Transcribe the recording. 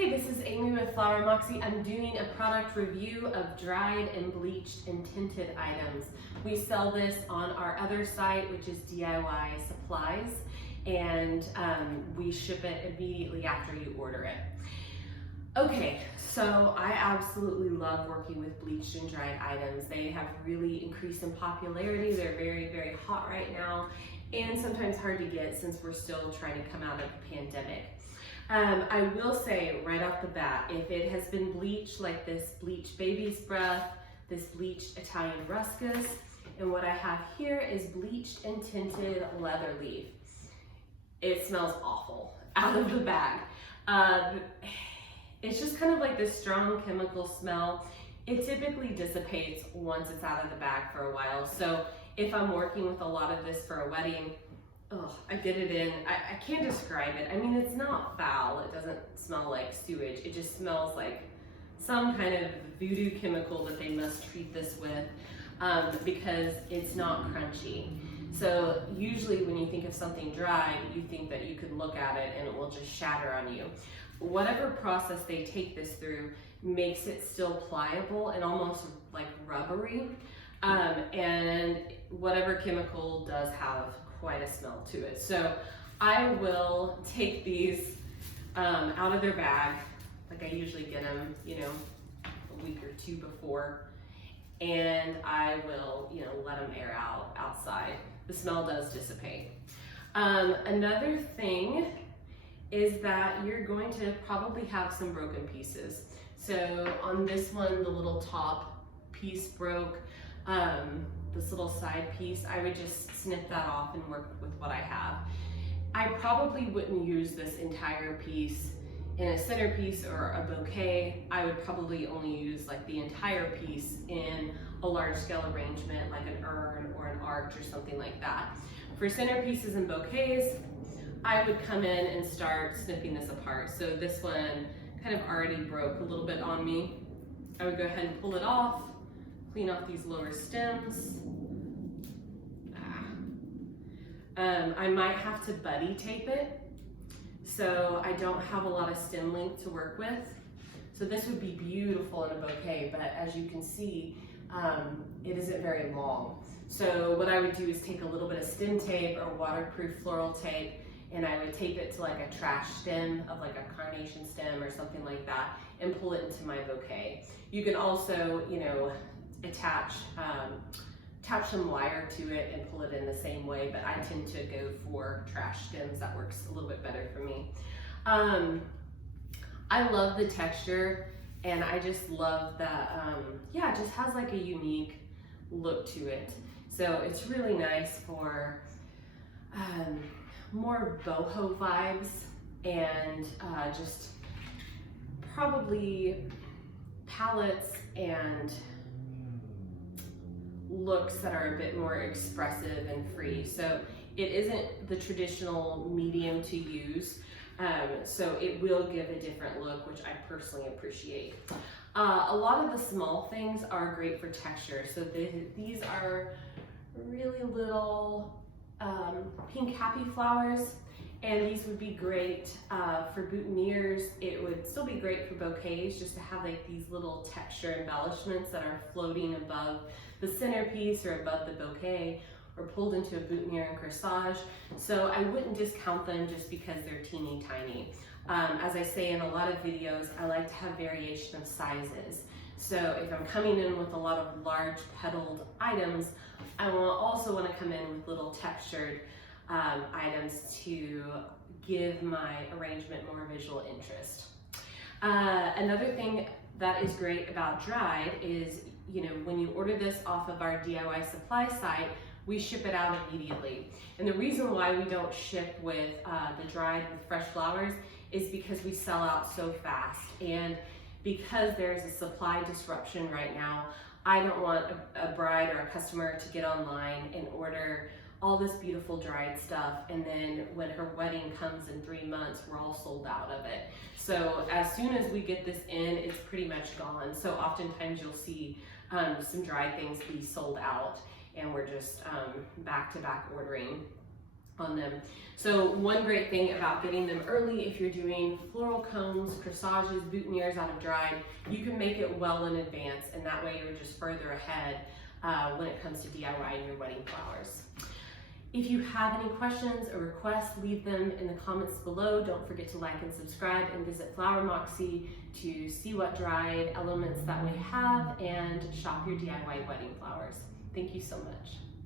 Hey, this is Amy with Flower Moxie. I'm doing a product review of dried and bleached and tinted items. We sell this on our other site, which is DIY Supplies, and we ship it immediately after you order it. Okay, so I absolutely love working with bleached and dried items. They have really increased in popularity. They're very, very hot right now, and sometimes hard to get since we're still trying to come out of the pandemic. I will say right off the bat, if it has been bleached like this bleached baby's breath, this bleached Italian ruscus, and what I have here is bleached and tinted leather leaf. It smells awful out of the bag. It's just kind of like this strong chemical smell. It typically dissipates once it's out of the bag for a while. So if I'm working with a lot of this for a wedding, I get it in. I can't describe it. I mean, it's not foul. It doesn't smell like sewage. It just smells like some kind of voodoo chemical that they must treat this with because it's not crunchy. So usually when you think of something dried, you think that you could look at it and it will just shatter on you. Whatever process they take this through makes it still pliable and almost like rubbery. And whatever chemical does have quite a smell to it. So I will take these out of their bag, like I usually get them, a week or two before, and I will, let them air out outside. The smell does dissipate. Another thing is that you're going to probably have some broken pieces. So on this one, the little top piece broke. This little side piece, I would just snip that off and work with what I have. I probably wouldn't use this entire piece in a centerpiece or a bouquet. I would probably only use like the entire piece in a large scale arrangement like an urn or an arch or something like that. For centerpieces and bouquets, I would come in and start snipping this apart. So this one kind of already broke a little bit on me. I would go ahead and pull it off, clean off these lower stems. I might have to buddy tape it, so I don't have a lot of stem length to work with. So this would be beautiful in a bouquet, but as you can see, it isn't very long. So what I would do is take a little bit of stem tape or waterproof floral tape, and I would tape it to like a trash stem of like a carnation stem or something like that and pull it into my bouquet. You can also, attach some wire to it and pull it in the same way, but I tend to go for trash stems. That works a little bit better for me. I love the texture, and I just love that, it just has like a unique look to it. So it's really nice for more boho vibes and just probably palettes and looks that are a bit more expressive and free. So it isn't the traditional medium to use, so it will give a different look, which I personally appreciate. A lot of the small things are great for texture. So these are really little pink happy flowers, and these would be great for boutonnieres. It would still be great for bouquets, just to have like these little texture embellishments that are floating above the centerpiece or above the bouquet, or pulled into a boutonniere and corsage. So I wouldn't discount them just because they're teeny tiny. As I say in a lot of videos, I like to have variation of sizes. So if I'm coming in with a lot of large petaled items, I will also want to come in with little textured items to give my arrangement more visual interest. Another thing that is great about dried is, when you order this off of our DIY supply site, we ship it out immediately. And the reason why we don't ship with the dried with fresh flowers is because we sell out so fast. And because there's a supply disruption right now, I don't want a bride or a customer to get online and order all this beautiful dried stuff, and then when her wedding comes in 3 months, we're all sold out of it. So as soon as we get this in, it's pretty much gone. So oftentimes you'll see some dried things be sold out, and we're just back-to-back ordering. on them. So one great thing about getting them early, if you're doing floral cones, corsages, boutonnieres out of dried, you can make it well in advance, and that way you're just further ahead when it comes to DIYing your wedding flowers. If you have any questions or requests, leave them in the comments below. Don't forget to like and subscribe, and visit Flower Moxie to see what dried elements that we have and shop your DIY wedding flowers. Thank you so much.